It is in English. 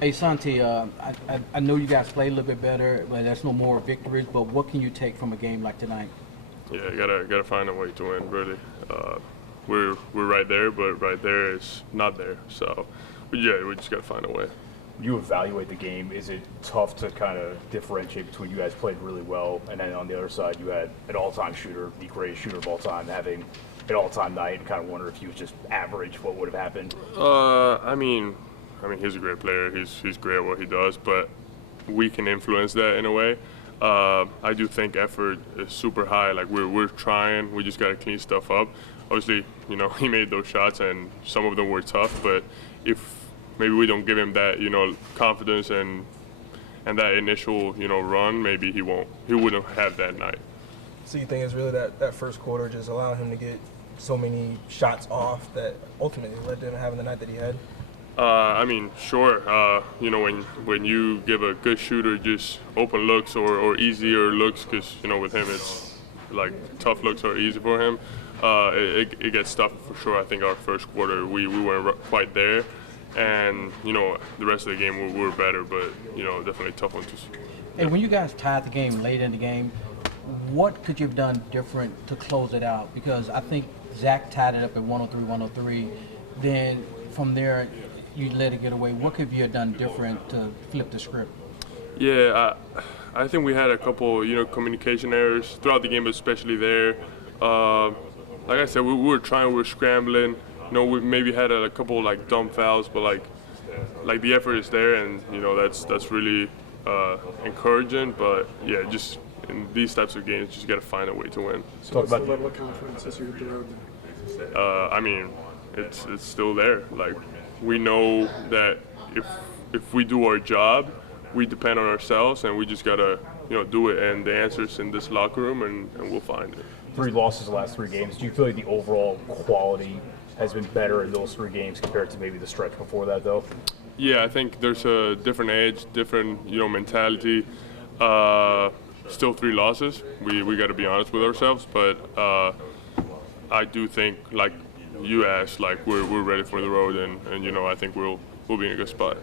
Hey Santi, I know you guys play a little bit better, but there's no more victories. But what can you take from a game like tonight? Yeah, gotta find a way to win. Really, we're right there, but right there is not there. So, but yeah, we just gotta find a way. You evaluate the game. Is it tough to kind of differentiate between you guys played really well, and then on the other side you had an all-time shooter, the greatest shooter of all time, having an all-time night, and kind of wonder if he was just average, what would have happened? I mean, he's a great player. He's great at what he does, but we can influence that in a way. I do think effort is super high. Like we're trying. We just gotta clean stuff up. Obviously, he made those shots, and some of them were tough. But if maybe we don't give him that, confidence and that initial, run, maybe he wouldn't have that night. So you think it's really that first quarter just allowing him to get so many shots off that ultimately led to him having the night that he had? Sure. When you give a good shooter just open looks or easier looks, because with him it's like tough looks are easy for him. It gets tough for sure. I think our first quarter we weren't quite there, and the rest of the game we were better, but definitely tough one to see. Hey, when you guys tied the game late in the game, what could you have done different to close it out? Because I think Zach tied it up at 103-103. Then from there, you let it get away. What could you have done different to flip the script? Yeah, I think we had a couple, communication errors throughout the game, especially there. Like I said, we were trying, we were scrambling. We maybe had a couple like dumb fouls, but like the effort is there, and that's really encouraging. But yeah, just in these types of games, just gotta find a way to win. So what's the level of confidence as you hit the road? It's still there. Like we know that if we do our job, we depend on ourselves, and we just gotta do it. And the answer's in this locker room, and we'll find it. 3 losses the last 3 games. Do you feel like the overall quality has been better in those 3 games compared to maybe the stretch before that, though? Yeah, I think there's a different age, different mentality. Still 3 losses. We got to be honest with ourselves, but I do think, like you asked, like we're ready for the road, and I think we'll be in a good spot.